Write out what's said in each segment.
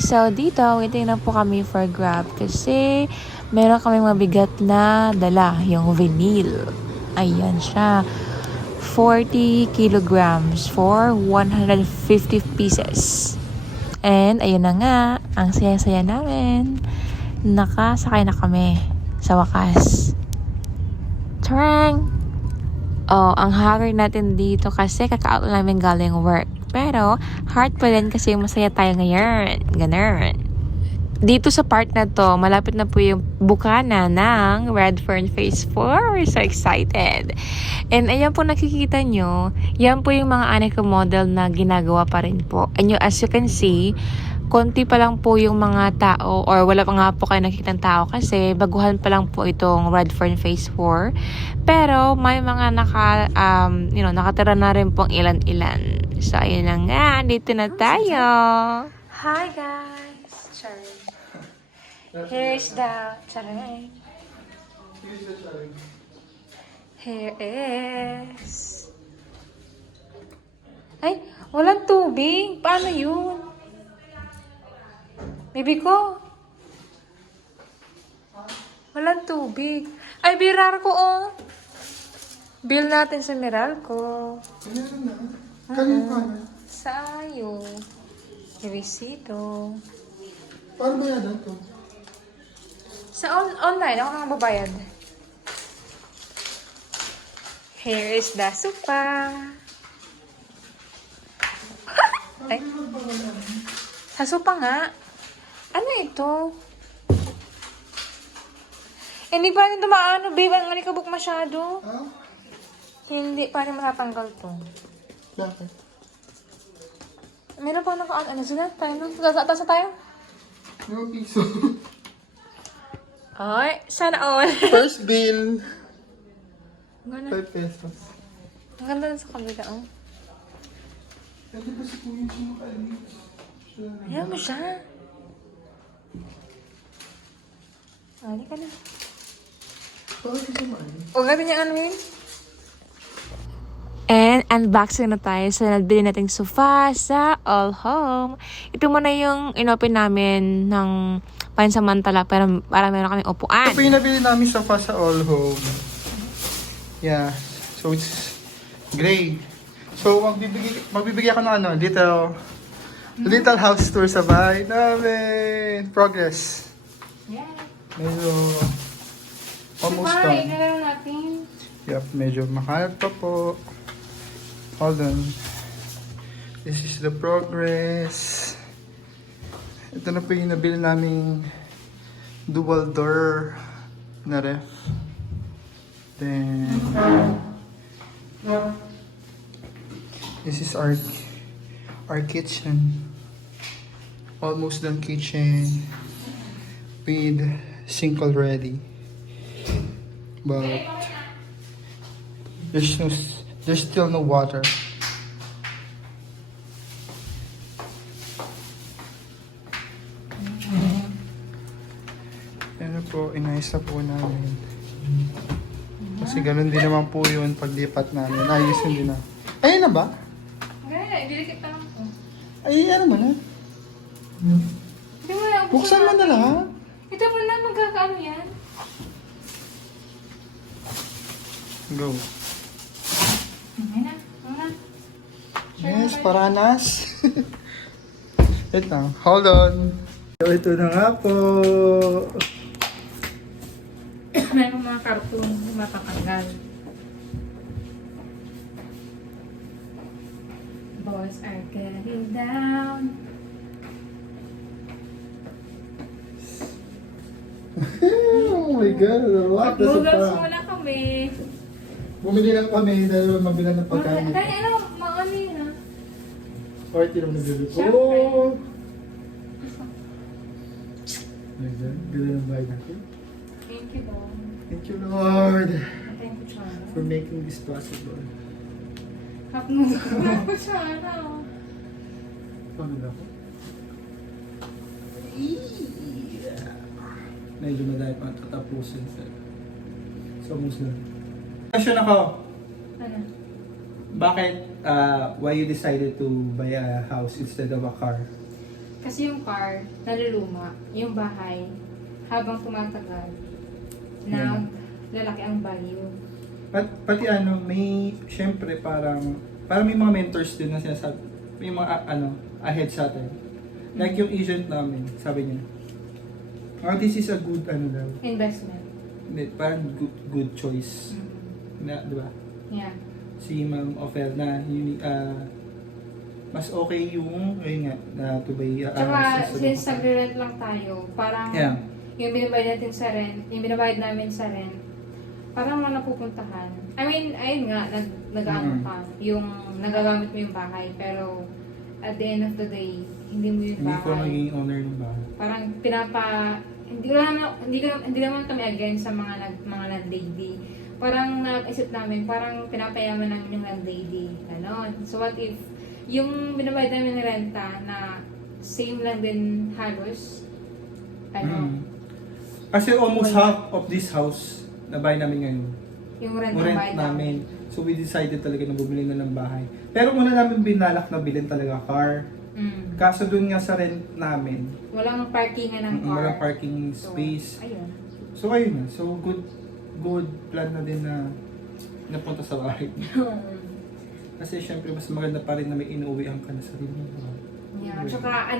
guys, so dito waiting na po kami for Grab kasi meron kaming mabigat na dala, yung vinyl. Ayan siya. 40 kilograms for 150 pieces. And ayun na nga, ang saya-saya namin. Nakasakay na kami sa wakas. Tarang! Oh, ang haggard natin dito kasi kaka-out namin galing work. Pero, heart pa rin kasi masaya tayo ngayon. Ganun. Dito sa part na to, malapit na po yung bukana ng Redfern Phase 4. We're so excited. And ayan po nakikita nyo, yan po yung mga Anika model na ginagawa pa rin po. And as you can see, konti pa lang po yung mga tao or wala pa nga po kayo nakikitang tao kasi baguhan pa lang po itong Redfern Phase 4. Pero may mga nakatira na rin pong ilan-ilan. So, ayun na nga. Dito na tayo. Hi, guys. Sorry. Here's the charing. Here is... Ay, walang tubig. Paano yun? Baby ko. Walang tubig. Ay, birar ko, oh. Bill natin sa Meralco. Meron na. Kanina pa na. Sayo. Ibisito. Paano bayadan to? Sa online, ako nang babayad. Here is the supa. Ay. Sa supa nga. Ano ito? Hindi pa rin dumaano, babe. Ang alikabok masyado. Ha? Hindi pa rin matatanggal to. Bakit? Meron pa ano sila? Tayo no? Tasa tayo? Yung piso. Ay, sana all. First bill. Gana. 5 pesos. Ang ganda na sa kabila, oh. Pwede ba si Kuya sumakalit? Ayan mo siya. Ali ka na. Bakit hindi sumakalit? Huwag natin yung ano yun. And unboxing na tayo sa nabili nating sofa sa All Home. Ito muna yung inopen namin ng pansamantala para meron kaming upuan. Ito po yung nabili namin sofa sa All Home. Yeah. So it's gray. So magbibigay ako ng little house tour sa bahay namin. Progress. Yeah. Medyo almost done. Gano'n natin. Yep, medyo makalat pa po. Hold on. This is the progress. Ito na po yung nabili naming dual door na ref. Then, this is our kitchen. Almost done kitchen with sink already. But there's still no water. Ano po, inayos na po namin. Kasi ganun din naman po yun paglipat namin. Ayusin din na. Ayun na ba? Okay, dilikit lang po. Ay, ano mo na? Hindi mo na. Buksan mo na lahat. Ito mo na magkakaano yan. Go. Ayan na. Yes, paranas. Ito, hold on. So, ito na nga po. May mga cartoon matatanggal. Boys are getting down. Oh my God, what the Noodles sopa? muna kami. Bumili lang kami dahil mabilan ng pagkain. Kaya ano, maano yun ha? Party naman nagbili. Siyempre. Oh! Ayan, ganda ng bahay natin. Thank you, Lord. Thank you, Lord, Thank you, Chana. for making this possible. Cup noodles. Thank you, Chana. Paano na ako? Medyo madami pang tatapusin sa... So, almost na. Question ako. Ano? Bakit, why you decided to buy a house instead of a car? Kasi yung car, naluluma. Yung bahay, habang tumatagal, lalaki ang value. Pati ano, may, syempre parang may mga mentors din na sinasabi, may mga ahead sa atin. Like yung agent namin, sabi niya, this is a good, daw, Investment. hindi, parang good choice. Na, di ba? Yeah. Si Ma'am Ophel na, mas okay yung, ayun nga, na to buy, Tsaka, since nagre-rent lang tayo, parang yeah. yung binabayad natin sa rent, yung binabayad namin sa rent, parang wala napupuntahan. I mean, ayun nga, nag-ano ka, yung nagagamit mo yung bahay, pero at the end of the day, hindi mo yung Hindi ko bahay. magiging owner ng bahay. Parang hindi naman kami against sa mga landlady. Parang naisip namin, parang pinapayaman namin yung landlady. Ganon. So what if, yung binabayad namin ng renta na same lang din halos, Kasi almost half of this house na buy namin ngayon. yung rent Yung na rent bayad namin. So we decided talaga na bumili na ng bahay. Pero una namin binalak na bilhin talaga car. Kaso dun nga sa rent namin, Walang parkingan ng car. walang parking space. Ayun. So ayun na. So good plan na din na napunta sa bahay. Kasi syempre mas maganda pa rin na may inuuwian ka na sarili mo. Yeah. Tsaka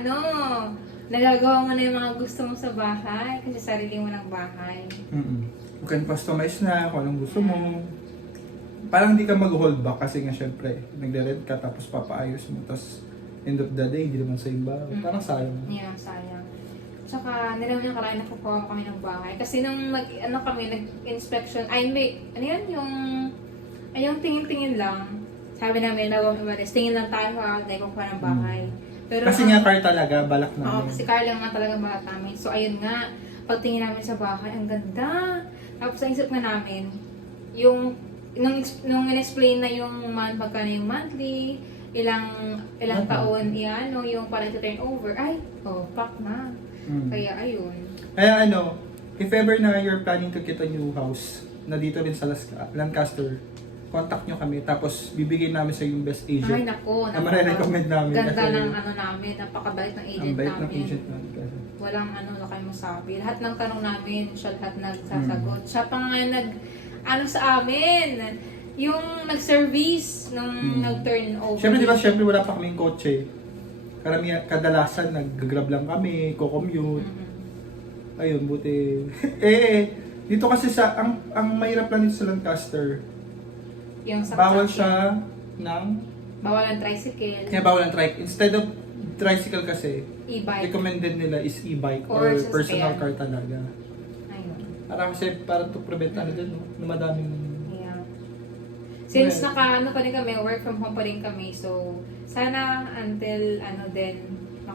nagagawa mo na yung mga gusto mo sa bahay kasi sarili mo ng bahay. You can customize na kung anong gusto mo. Parang hindi ka mag-hold back kasi nga syempre nagre-rent ka tapos papaayos mo tapos end of the day hindi naman sa imba. Parang sayang. Yeah, sayang. Tsaka nilaman yung kalain na kukuha kami ng bahay. Kasi nung nag-inspection, yung tingin-tingin lang. Sabi namin, nawang imalis, tingin lang tayo dahil kukuha ng bahay. Pero, Kasi nga car talaga, balak Oo, namin. kasi car lang nga talaga balak namin. So, ayun nga, pagtingin namin sa bahay, ang ganda. Tapos, naisip nga namin, nung in-explain na yung magkano yung monthly, ilang taon, yung parang turnover, pack na. Kaya, ayun. Kaya if ever na you're planning to get a new house na dito rin sa Lancaster, contact nyo kami, tapos bibigyan namin sa yung best Ay, agent. nako. Na marirecommend namin. Ganda kasi ng namin, napakabait ng agent ang bait namin. ng agent namin. Kasi. Walang na kayo masabi. Lahat ng tanong namin, siya lahat nagsasagot. Siya pa nga sa amin, yung nag-service nung nag-turn over. Siyempre wala pa kaming kotse. Kadalasan nag-grab lang kami, co-commute. Ayun, buti. Dito kasi ang mahirap lang dito sa Lancaster. Yung Bawal siya ng... Bawal ang tricycle. Kaya bawal ang trike. Instead of tricycle kasi, E-bike. recommended nila is e-bike Or or sasakyan. personal car talaga. Ayun. Para to prevent din, no? Na madaming... Yeah. Since pa rin kami, work from home pa rin kami, so sana until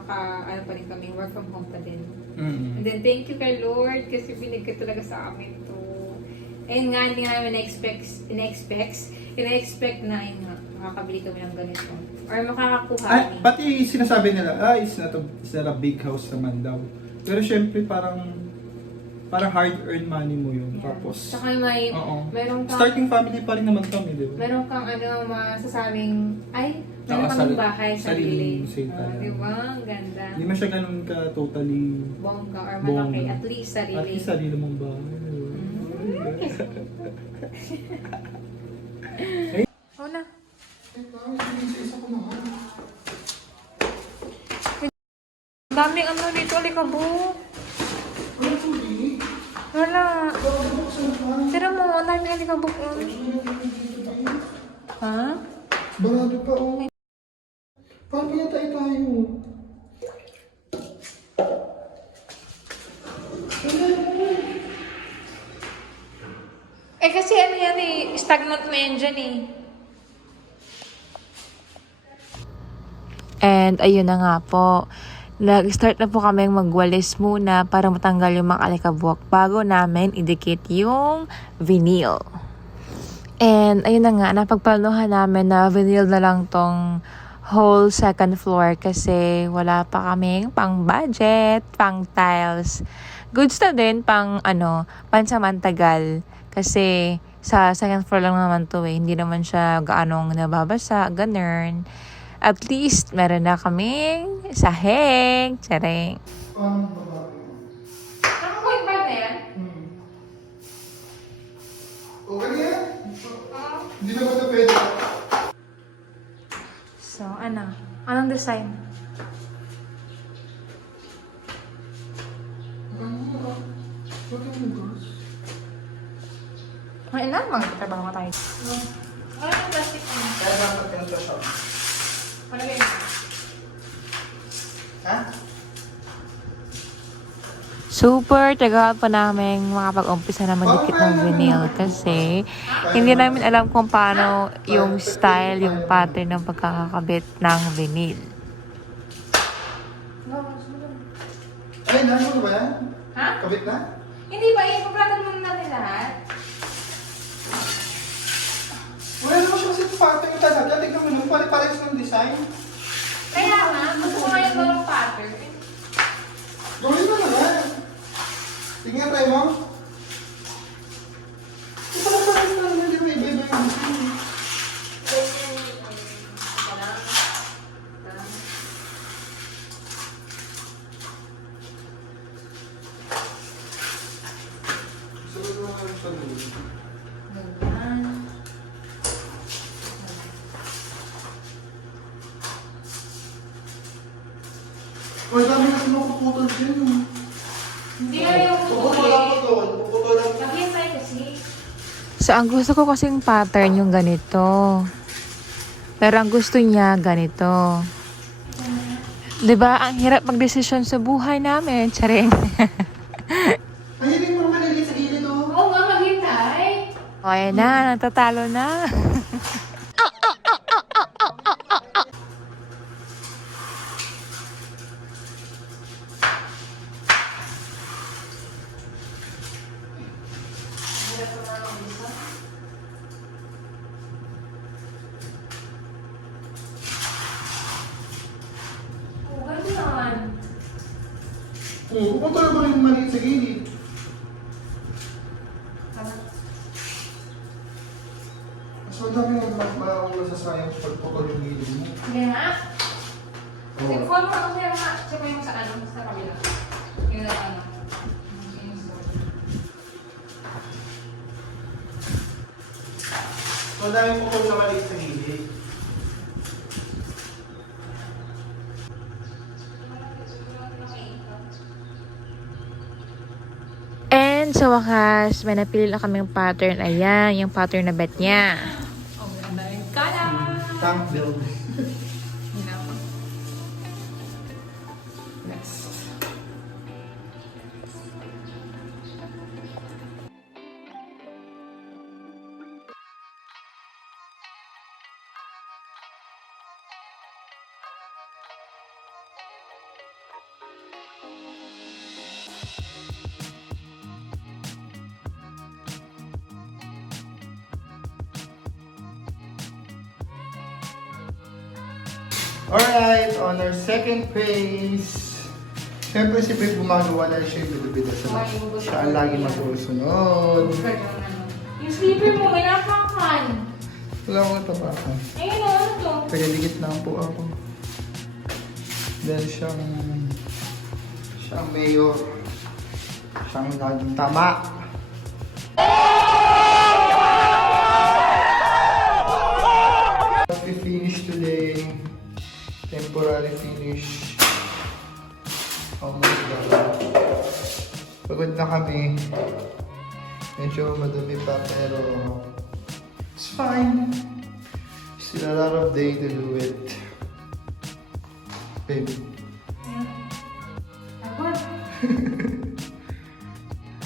pa rin kami, work from home pa din. And then thank you kay Lord kasi binigay talaga sa amin to. Ayun nga, hindi namin ina-expect na makakabili kami ng ganito. Or makakakuha kami. Pati sinasabi nila, it's not a big house naman daw. Pero syempre parang hard-earned money mo yun. Yeah. Tapos, Saka meron kang, starting family pa rin naman kami, di ba? meron kang masasabing, meron kang bahay, sarili. Sariling talaga. Di ba? Ang ganda. Hindi man siya ganun ka totally Bongga or malaki. bongga. At least sarili. At least sarili mong bahay. Una. Daming dito, alikabok. Wala. Tira mo, ang daming alikabok. Ha? Barado pa, Paano kaya tayo? Kasi yan stagnant na yan dyan And ayun na nga po. Nag-start na po kami magwalis muna para matanggal yung mga alikabok bago namin idikit yung vinyl. And ayun na nga, napagplanuhan namin na vinyl na lang tong whole second floor kasi wala pa kaming pang budget, pang tiles. Goods na din pang pansamantagal kasi sa second floor lang naman to hindi naman siya gaanong nababasa, ganun. At least, meron na kaming sahig. Tsareng. Paano ba? Nakakuha ba na yan? Okay yan? Hindi na ba ito pwede? So, ano? Anong design? Ay, na, magtatrabaho tayo. Ano yung plastic mo? Kaya dapat ganito siya. Ano ba yun? Ha? Super tagal pa namin makapag-umpisa na magdikit ng vinyl kasi hindi namin alam kung paano yung style, yung pattern ng pagkakakabit ng vinyl. Ay, nasa mo ba yan? Ha? Kabit na? Hindi ba? Ipaplatan mo natin lahat? Wala naman siya kasi pattern yung talaga. Tignan mo naman, pare-pares ng design. Kaya nga, gusto ko ngayon walang pattern. Gawin mo na nga. Tingnan tayo mo. Ito pala pares na naman, di ba iba-iba yung design. Sunod mo nga yung sunod. Uy, dami na sinukuputol dyan. Hindi nga yung Puputol lang po doon. Puputol lang. Nakihintay kasi. So, ang gusto ko kasing pattern yung ganito. Pero ang gusto niya, ganito. 'Di ba? Ang hirap magdesisyon sa buhay namin. Tsareng. Ay, hindi mo malili sa gilid oh. Oo nga, maghintay. O, ayan na. Natatalo na. Oo, ganun naman. Oo, puputol ba yung maliit sa gilid? Mas madami yung masasayang sa pagputol yung gilid mo. Hindi nga. Oo. Nag-call mo ako sa'yo nga. Tsaka yung sa ano, sa kabila. Yung na ano. Yung sa- Madami puputol na maliit sa gilid. And sa wakas, may napili na kaming pattern. Ayan, yung pattern na bet niya. Oh, ang daming kala. Tank build. Next. Alright, on our second phase. Siyempre si Big gumagawa na siya yung bida-bida sa siya ang lagi masusunod. Yung sleeper mo, may napakan. Wala akong tapakan. Ayun o, ano to? Pagdikit lang po ako. Dahil siyang mayor. Siyang laging tama. We finish today. Temporary finish. Oh my God. Pagod na kami. Medyo madumi pa pero it's fine. Still a lot of day to do it. Baby. Ako.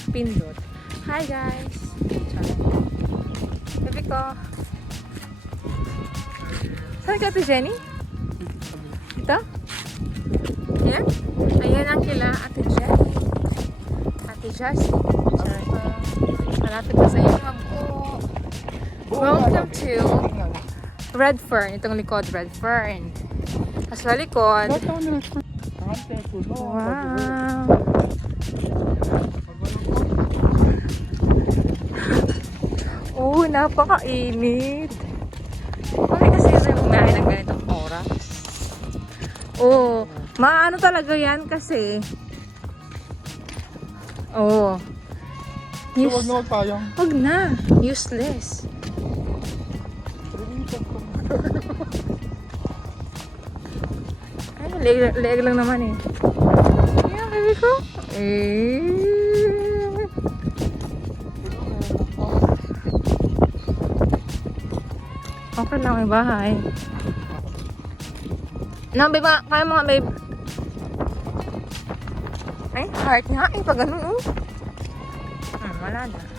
Pindot. Hi guys! Baby ko. Saan ka ito, Jenny? Ito? Ayan? Ayan ang kila Ate Jenny. Ate Jessie. Malapit na sa iyo po. Welcome to Red Fern. Itong likod, Red Fern. Tapos sa likod. Wow! Oh, napakainit. Bakit kasi may bumahay ng ganitong oras? Oo. Maano talaga yan kasi. Oo. So, wag na magpayang. Wag na. Useless. Ay, leeg lang naman eh. Ayan, baby ko. Okay lang, may bahay. No, babe, kaya mga babe. Ay, heart nga. Ay, pag ganun, oh. Wala na.